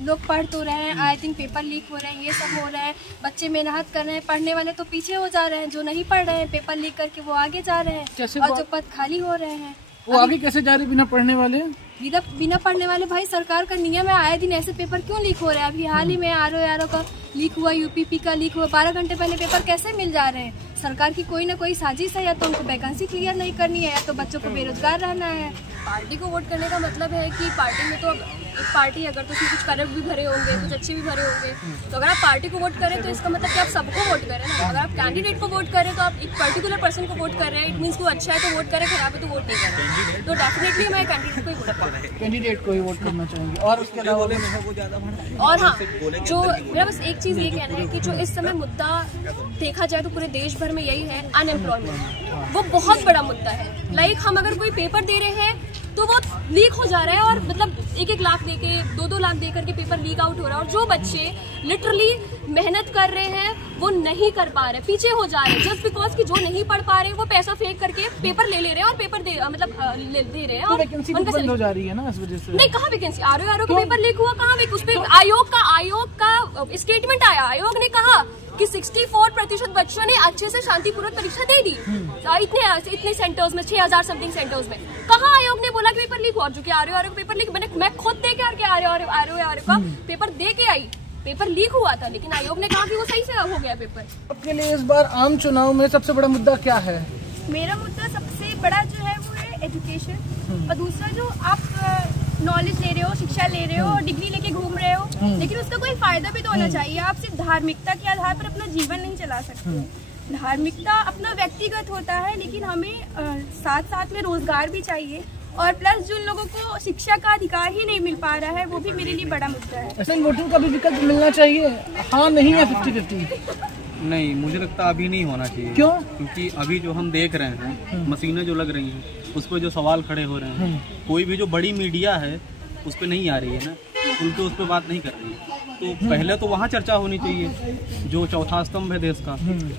लोग पढ़ तो रहे हैं, आए दिन पेपर लीक हो रहे हैं, ये सब हो रहा है। बच्चे मेहनत कर रहे हैं, पढ़ने वाले तो पीछे हो जा रहे हैं, जो नहीं पढ़ रहे हैं पेपर लीक करके वो आगे जा रहे हैं और जो पद खाली हो रहे हैं वो आगे कैसे जा रहे बिना पढ़ने वाले? बिना पढ़ने वाले। भाई सरकार का नियम है, आए दिन ऐसे पेपर क्यों लीक हो रहे हैं? अभी हाल ही में आरओ का लीक हुआ, यूपीपी का लीक हुआ, 12 घंटे पहले पेपर कैसे मिल जा रहे हैं? सरकार की कोई ना कोई साजिश है, या तो उनको वैकेंसी क्लियर नहीं करनी है या तो बच्चों को बेरोजगार रहना है। पार्टी को वोट करने का मतलब है कि पार्टी में तो एक पार्टी अगर तो उसमें कुछ करप्ट भी भरे होंगे, कुछ अच्छे भी भरे होंगे, तो अगर आप पार्टी को वोट करें तो इसका मतलब कि आप सबको वोट करें ना। अगर आप कैंडिडेट को वोट करें तो आप एक पर्टिकुलर पर्सन को वोट कर रहे हैं, इट मीन्स वो अच्छा है तो वोट करें, खराब है तो वोट नहीं करें। तो डेफिनेटली मैं कैंडिडेट को ही वोट करूँगा, कैंडिडेट को ही वोट करना चाहेंगे। और उसके अलावा और हाँ, जो मेरा बस एक चीज़ ये कहना है कि जो इस समय मुद्दा देखा जाए तो पूरे देश भर में यही है, अनएम्प्लॉयमेंट। वो बहुत बड़ा मुद्दा है। लाइक हम अगर कोई पेपर दे रहे हैं तो वो लीक हो जा रहा है, और मतलब 1-1 लाख दे के 2-2 लाख दे करके पेपर लीक आउट हो रहा है, और जो बच्चे लिटरली मेहनत कर रहे हैं वो नहीं कर पा रहे, पीछे हो जा रहे हैं जस्ट बिकॉज कि जो नहीं पढ़ पा रहे वो पैसा फेंक करके पेपर ले रहे हैं और पेपर दे रहे हैं। और वैकेंसी बंद हो जा रही है ना इस वजह से। नहीं, कहाँ वैकेंसी? आरओ का पेपर लीक हुआ, कहाँ? उस पर आयोग का स्टेटमेंट आया। आयोग ने कहा कि 64% बच्चों ने अच्छे से शांतिपूर्वक परीक्षा दे दी इतने सेंटर्स में, 6000 समथिंग सेंटर्स में। कहाँ आयोग ने बोला कि पेपर लीक हुआ? जो कि आरओ का पेपर लीक मैं खुद दे के आरओ का पेपर दे के आई, पेपर लीक हुआ था, लेकिन आयोग ने कहा कि वो सही से हो गया पेपर। आपके लिए इस बार आम चुनाव में सबसे बड़ा मुद्दा क्या है? मेरा मुद्दा सबसे बड़ा जो है वो है एजुकेशन, और दूसरा जो आप नॉलेज ले रहे हो, शिक्षा ले रहे हो, डिग्री लेके घूम रहे हो, लेकिन उसका कोई फायदा भी तो होना चाहिए। आप सिर्फ धार्मिकता के आधार पर अपना जीवन नहीं चला सकते। धार्मिकता अपना व्यक्तिगत होता है, लेकिन हमें साथ साथ में रोजगार भी चाहिए, और प्लस जिन लोगों को शिक्षा का अधिकार ही नहीं मिल पा रहा है वो भी मेरे लिए बड़ा मुद्दा है। ऐसे वोटिंग का भी विकल्प मिलना चाहिए, हाँ नहीं है 50-50? नहीं, मुझे लगता अभी नहीं होना चाहिए। क्यों? क्योंकि अभी जो हम देख रहे हैं, मशीनें जो लग रही हैं उस पर जो सवाल खड़े हो रहे हैं, कोई भी जो बड़ी मीडिया है उस पर नहीं आ रही है ना, उनको उस पर बात नहीं कर रही है। तो पहले तो वहाँ चर्चा होनी चाहिए, जो चौथा स्तंभ है देश का।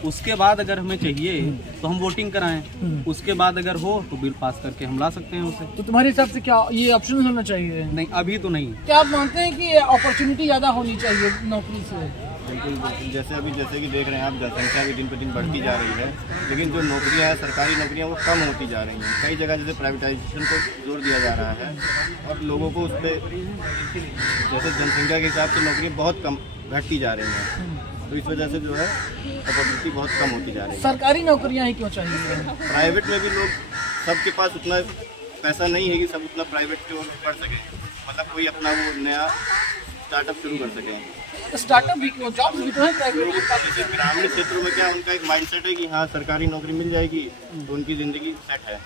उसके बाद अगर हमें चाहिए तो हम वोटिंग कराएं, उसके बाद अगर हो तो बिल पास करके हम ला सकते हैं उसे। तो तुम्हारे हिसाब से क्या ये ऑप्शन होना चाहिए? नहीं, अभी तो नहीं। क्या आप मानते हैं कि अपॉर्चुनिटी ज्यादा होनी चाहिए नौकरी से? बिल्कुल, जैसे कि देख रहे हैं आप, जनसंख्या भी दिन पर दिन बढ़ती जा रही है, लेकिन जो नौकरियां हैं, सरकारी नौकरियां, वो कम होती जा रही हैं। कई जगह जैसे प्राइवेटाइजेशन को जोर दिया जा रहा है, और लोगों को उस पर जैसे जनसंख्या के हिसाब से नौकरियां बहुत कम घटती जा रही हैं, तो इस वजह से जो है अपॉर्चुनिटी बहुत कम होती जा रही है। सरकारी नौकरियां ही क्यों चाहिए? प्राइवेट में भी लोग, सबके पास उतना पैसा नहीं है कि सब उतना प्राइवेट की ओर बढ़ सके, मतलब कोई अपना वो नया स्टार्टअप शुरू कर सके। स्टार्टअप भी क्यों, जॉब भी तो है प्राइवेट। जैसे ग्रामीण क्षेत्रों में क्या उनका एक माइंडसेट है कि हाँ सरकारी नौकरी मिल जाएगी तो उनकी ज़िंदगी सेट है।